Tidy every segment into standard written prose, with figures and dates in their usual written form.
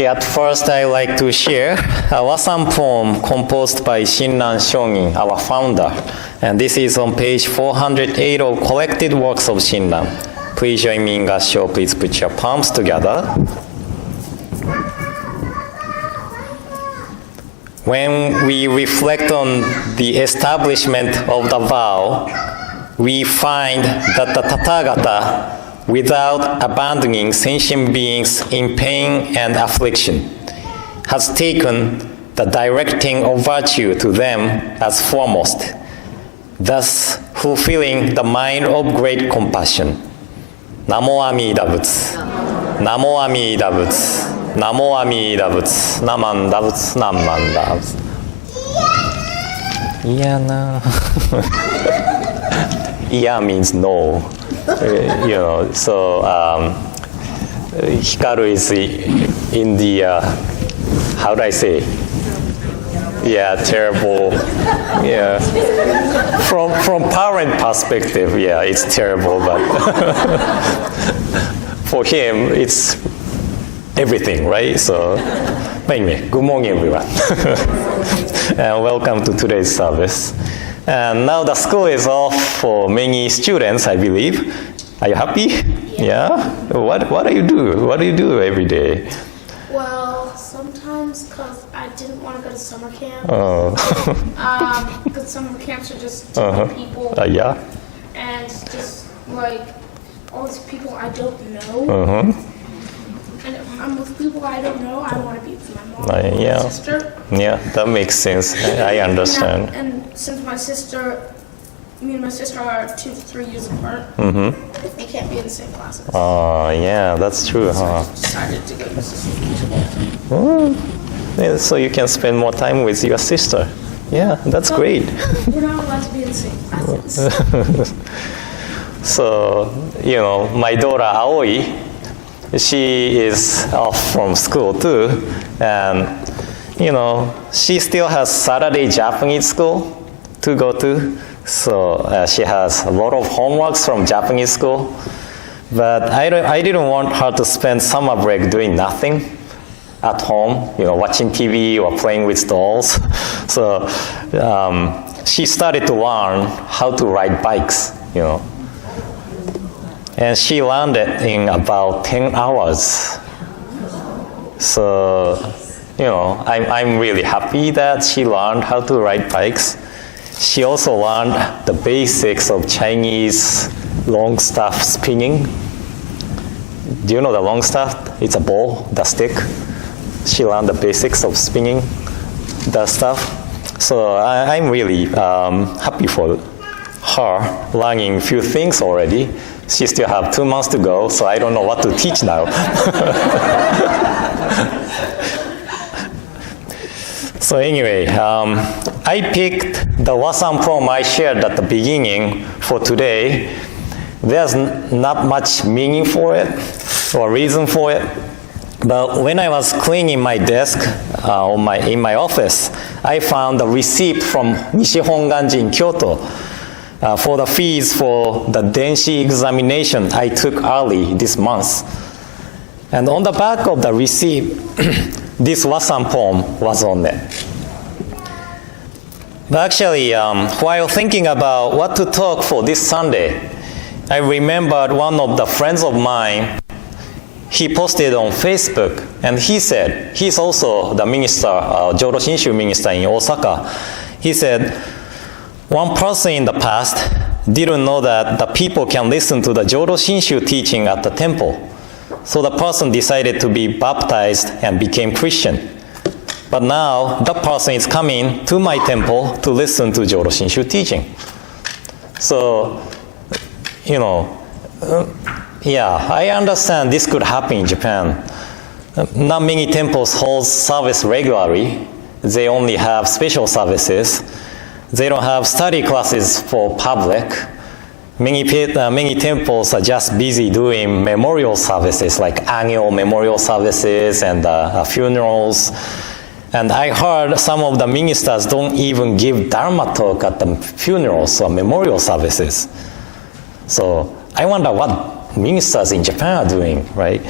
Okay, at first I like to share a Wasan poem composed by Shinran Shongin, our founder. And this is on page 408 of Collected Works of Shinran. Please join me in Gassho. Please put your palms together. When we reflect on the establishment of the vow, we find that the Tathagata, without abandoning sentient beings in pain and affliction, has taken the directing of virtue to them as foremost, thus fulfilling the mind of great compassion. Namo Amida Butsu, Namo Amida Butsu, Namo Amida Butsu, Naman Butsu, Naman Butsu. Yeah, no. Yeah means no. So Hikaru is in the, how do I say? Yeah, terrible. Yeah. From parent perspective, yeah, it's terrible, but for him, it's everything, right? So, anyway, good morning, everyone. And welcome to today's service. And now the school is off for many students, I believe. Are you happy? Yeah? What do you do? What do you do every day? Well, sometimes because I didn't want to go to summer camp. Oh. Because summer camps are just different people. Yeah? And just like all these people I don't know. And if I'm with people I don't know, I want to be with my mom and my sister. Yeah, that makes sense. I understand. And since me and my sister are 2 to 3 years apart, we can't be in the same classes. Oh, yeah, that's true, So huh? I decided to go to sister. Yeah, so you can spend more time with your sister. Yeah, that's great. We're not allowed to be in the same classes. So, my daughter Aoi, she is off from school too, and she still has Saturday Japanese school to go to, so she has a lot of homeworks from Japanese school, but I didn't want her to spend summer break doing nothing at home, watching TV or playing with dolls. So she started to learn how to ride bikes, and she learned it in about 10 hours. So, I'm really happy that she learned how to ride bikes. She also learned the basics of Chinese long staff spinning. Do you know the long staff? It's a ball, the stick. She learned the basics of spinning the stuff. So I'm really happy for her learning a few things already. She still have 2 months to go, so I don't know what to teach now. So anyway, I picked the Wasan poem I shared at the beginning for today. There's not much meaning for it or reason for it. But when I was cleaning my desk in my office, I found a receipt from Nishi Hongwanji in Kyoto for the fees for the Denshi examination I took early this month. And on the back of the receipt, this Wasan poem was on it. But actually, while thinking about what to talk for this Sunday, I remembered one of the friends of mine. He posted on Facebook, and he said, he's also the minister, Jodo Shinshu minister in Osaka. He said, one person in the past didn't know that the people can listen to the Jodo Shinshu teaching at the temple. So the person decided to be baptized and became Christian. But now that person is coming to my temple to listen to Jodo Shinshu teaching. So, I understand this could happen in Japan. Not many temples hold service regularly. They only have special services. They don't have study classes for public. Many temples are just busy doing memorial services, like annual memorial services and funerals. And I heard some of the ministers don't even give Dharma talk at the funerals or memorial services. So I wonder what ministers in Japan are doing, right?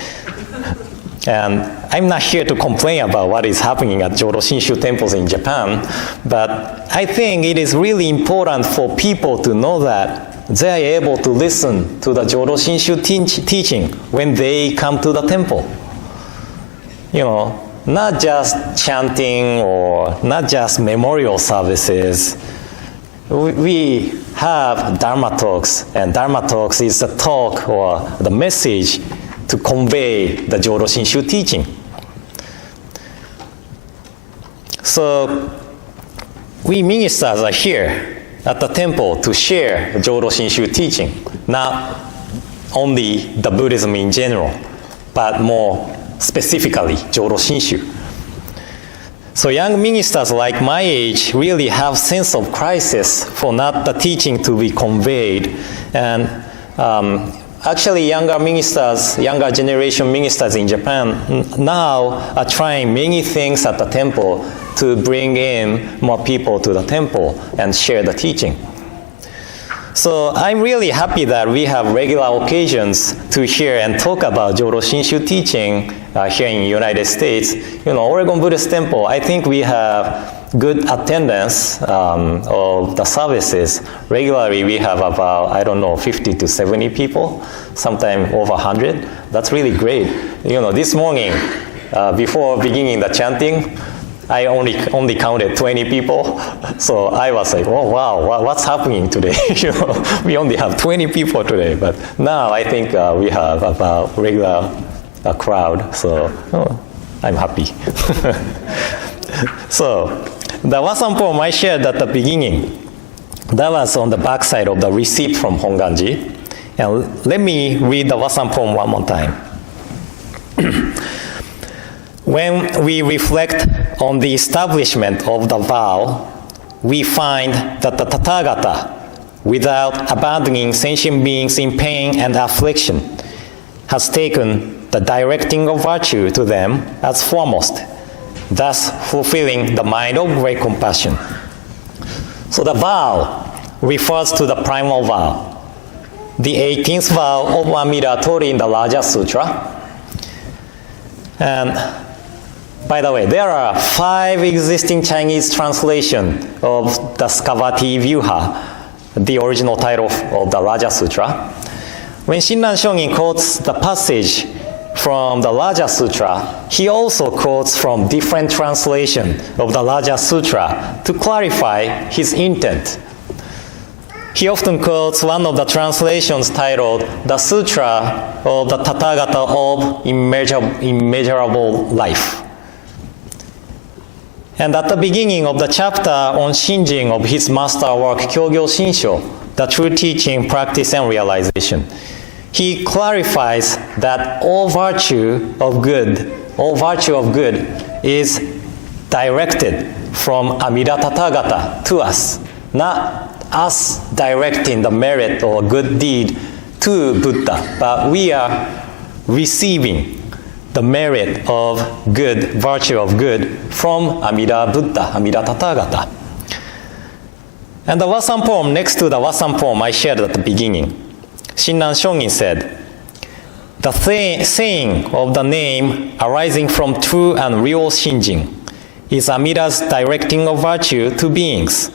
And I'm not here to complain about what is happening at Jodo Shinshu temples in Japan, but I think it is really important for people to know that they are able to listen to the Jodo Shinshu teaching when they come to the temple. You know, not just chanting or not just memorial services. We have Dharma talks, and Dharma talks is the talk or the message to convey the Jodo Shinshu teaching. So we ministers are here at the temple to share Jodo Shinshu teaching, not only the Buddhism in general, but more specifically Jodo Shinshu. So young ministers like my age really have sense of crisis for not the teaching to be conveyed. And actually younger generation ministers in Japan now are trying many things at the temple to bring in more people to the temple and share the teaching. So I'm really happy that we have regular occasions to hear and talk about Jodo Shinshu teaching here in the United States. You know, Oregon Buddhist Temple, I think we have good attendance of the services. Regularly, we have about, 50 to 70 people, sometimes over 100. That's really great. You know, this morning, before beginning the chanting, I only counted 20 people, so I was like, oh wow, what's happening today? You know, we only have 20 people today, but now I think we have about regular crowd, so I'm happy. So the Wasan poem I shared at the beginning, that was on the back side of the receipt from Hongwanji, and let me read the Wasan poem one more time. When we reflect on the establishment of the vow, we find that the Tathagata, without abandoning sentient beings in pain and affliction, has taken the directing of virtue to them as foremost, thus fulfilling the mind of great compassion. So the vow refers to the primal vow, the 18th vow of Amida Tori in the Raja Sutra. And by the way, there are 5 existing Chinese translations of the Skavati Vyuha, the original title of the Raja Sutra. When Shinran Shongin quotes the passage from the Raja Sutra, he also quotes from different translations of the Raja Sutra to clarify his intent. He often quotes one of the translations titled The Sutra of the Tathagata of Immeasurable Life. And at the beginning of the chapter on Shinjin of his master work, Kyogyo Shinsho, the true teaching, practice, and realization, he clarifies that all virtue of good is directed from Amida Tathagata to us, not us directing the merit or good deed to Buddha, but we are receiving the merit of good, virtue of good, from Amida Buddha, Amida Tathagata. And the Wasan poem, next to the Wasan poem I shared at the beginning, Shinran Shongin said, the saying of the name arising from true and real Shinjin is Amida's directing of virtue to beings.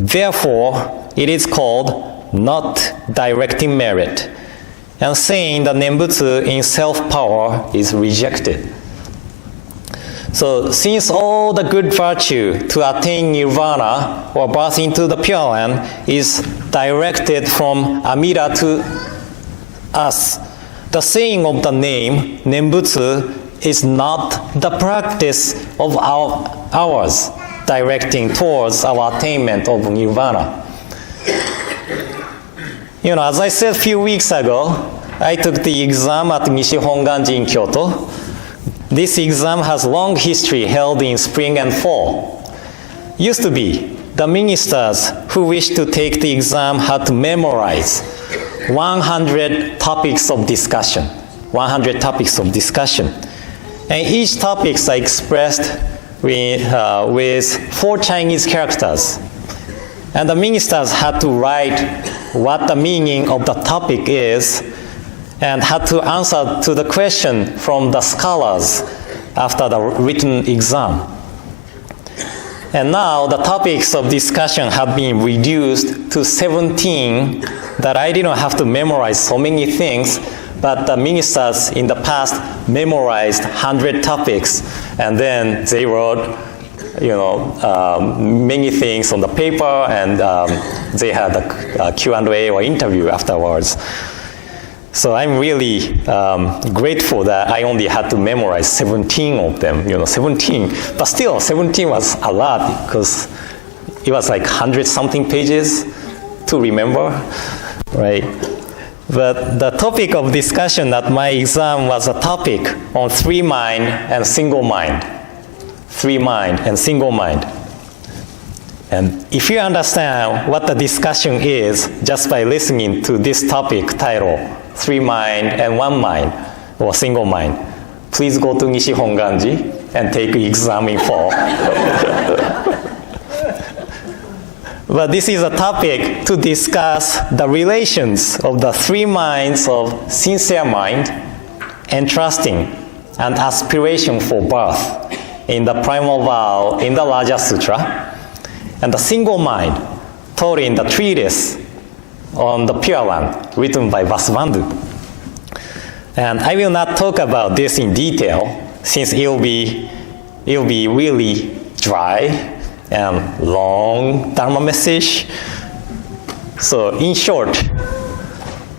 Therefore, it is called not directing merit, and saying the Nembutsu in self-power is rejected. So, since all the good virtue to attain nirvana or birth into the Pure Land is directed from Amida to us, the saying of the name Nembutsu is not the practice of ours directing towards our attainment of nirvana. You know, as I said a few weeks ago, I took the exam at Nishi Hongwanji in Kyoto. This exam has long history held in spring and fall. Used to be, the ministers who wished to take the exam had to memorize 100 topics of discussion. 100 topics of discussion. And each topic is expressed with 4 Chinese characters. And the ministers had to write what the meaning of the topic is and had to answer to the question from the scholars after the written exam. And now the topics of discussion have been reduced to 17 that I didn't have to memorize so many things, but the ministers in the past memorized 100 topics, and then they wrote many things on the paper, and they had a Q&A or interview afterwards. So I'm really grateful that I only had to memorize 17 of them, 17. But still, 17 was a lot because it was like 100-something pages to remember, right? But the topic of discussion at my exam was a topic on three mind and single mind. Three mind and single mind. And if you understand what the discussion is just by listening to this topic title, Three Mind and One Mind, or Single Mind, please go to Nishi Hongwanji and take the exam in fall. But this is a topic to discuss the relations of the three minds of sincere mind, entrusting, and aspiration for birth in the primal vow in the Raja Sutra, and the single mind taught in the treatise on the Pure Land written by Vasubandhu. And I will not talk about this in detail since it will be really dry and long Dharma message. So in short,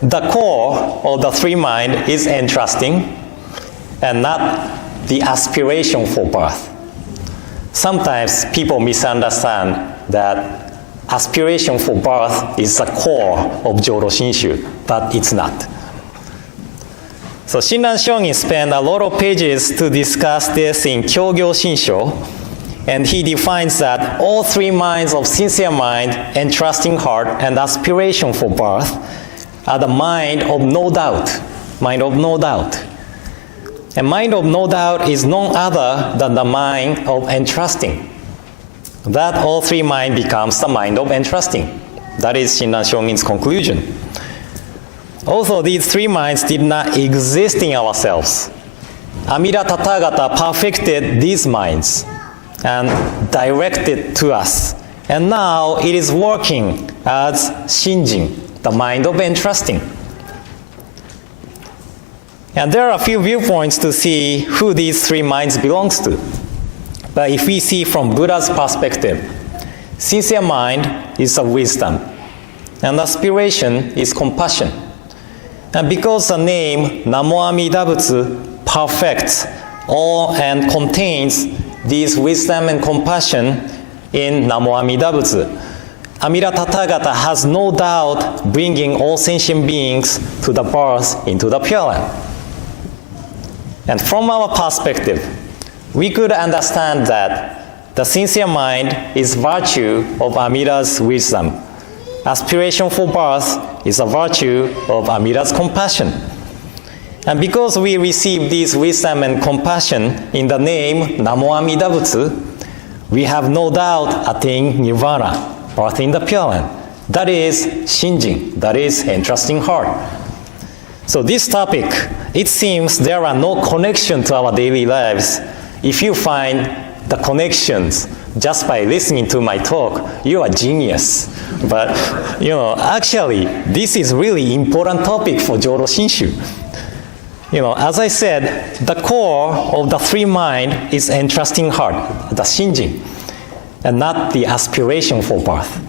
the core of the three mind is entrusting and not the aspiration for birth. Sometimes people misunderstand that aspiration for birth is the core of Jodo Shinshu, but it's not. So Shinran Shonin spent a lot of pages to discuss this in Kyogyo Shinsho, and he defines that all three minds of sincere mind, entrusting heart, and aspiration for birth are the mind of no doubt, mind of no doubt. And mind of no doubt is none other than the mind of entrusting. That all three mind becomes the mind of entrusting. That is Shinran Shonin's conclusion. Also, these three minds did not exist in ourselves. Amida Tathagata perfected these minds and directed to us. And now it is working as Shinjin, the mind of entrusting. And there are a few viewpoints to see who these three minds belongs to. But if we see from Buddha's perspective, sincere mind is a wisdom, and aspiration is compassion. And because the name Namo Amida Butsu perfects all and contains these wisdom and compassion in Namo Amida Butsu, Amida Tathagata has no doubt bringing all sentient beings to the birth into the Pure Land. And from our perspective, we could understand that the sincere mind is virtue of Amida's wisdom. Aspiration for birth is a virtue of Amida's compassion. And because we receive this wisdom and compassion in the name Namo Amida Butsu, we have no doubt attain nirvana, birth in the Pure Land. That is Shinjin, that is entrusting heart. So this topic, it seems there are no connection to our daily lives. If you find the connections just by listening to my talk, you are genius. But, actually, this is really important topic for Jodo Shinshu. As I said, the core of the three mind is entrusting heart, the Shinjin, and not the aspiration for birth.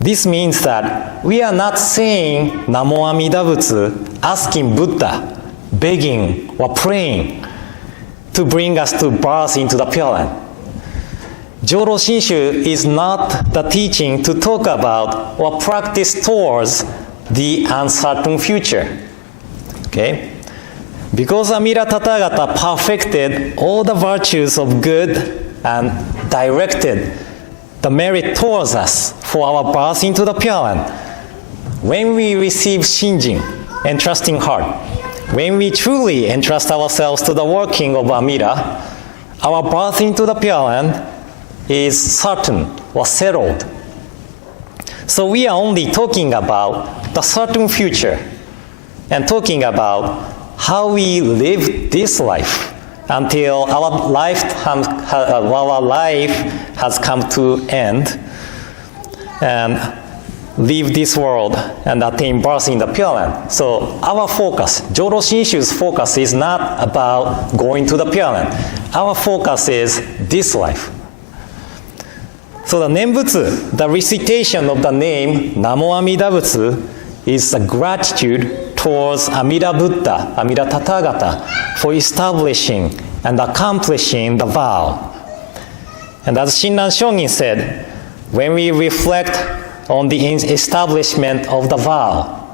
This means that we are not saying Namo Amida Butsu, asking Buddha, begging or praying to bring us to birth into the Pure Land. Jodo Shinshu is not the teaching to talk about or practice towards the uncertain future. Okay? Because Amida Tathagata perfected all the virtues of good and directed the merit towards us for our birth into the Pure Land, when we receive Shinjin, entrusting heart, when we truly entrust ourselves to the working of Amida, our birth into the Pure Land is certain or settled. So we are only talking about the certain future, and talking about how we live this life until our life has come to end and leave this world and attain birth in the Pure Land. So our focus, Jodo Shinshu's focus is not about going to the Pure Land. Our focus is this life. So the Nembutsu, the recitation of the name Namo Amida Butsu, is a gratitude towards Amida Buddha, Amida Tathagata, for establishing and accomplishing the vow. And as Shinran Shongin said, when we reflect on the establishment of the vow,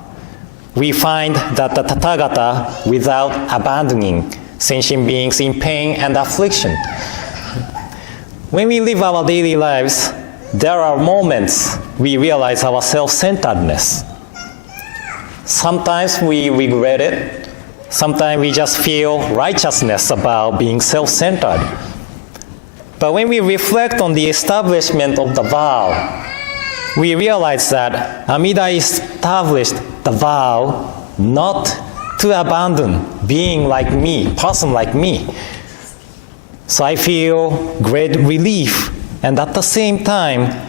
we find that the Tathagata, without abandoning sentient beings in pain and affliction. When we live our daily lives, there are moments we realize our self-centeredness. Sometimes we regret it. Sometimes we just feel righteousness about being self-centered. But when we reflect on the establishment of the vow, we realize that Amida established the vow not to abandon being like me, person like me. So I feel great relief, and at the same time,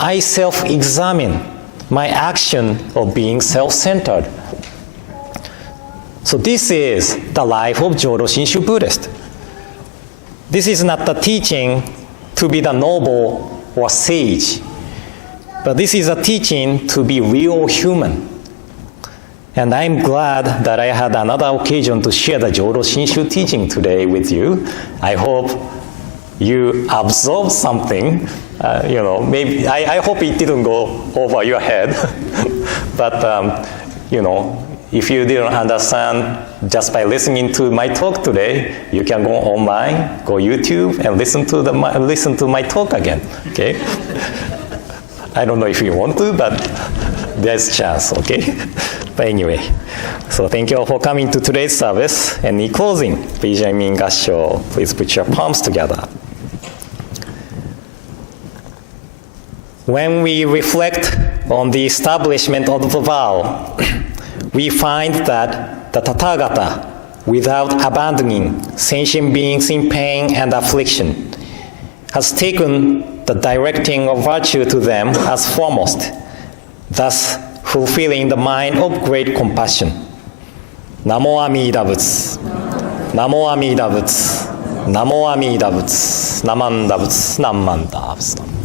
I self-examine my action of being self-centered. So this is the life of Jodo Shinshu Buddhist. This is not the teaching to be the noble or sage, but this is a teaching to be real human. And I'm glad that I had another occasion to share the Jodo Shinshu teaching today with you. I hope you absorb something. Maybe I hope it didn't go over your head. But if you didn't understand just by listening to my talk today, you can go online, go YouTube, and listen to my talk again. Okay? I don't know if you want to, but there's a chance. Okay? But anyway, so thank you all for coming to today's service. And in closing, please join me in Gassho. Please put your palms together. When we reflect on the establishment of the vow, we find that the Tathagata, without abandoning sentient beings in pain and affliction, has taken the directing of virtue to them as foremost, thus fulfilling the mind of great compassion. Namo Amida Butsu. Namo Amida Butsu. Namo Amida Butsu. Namanda Butsu. Namanda Butsu.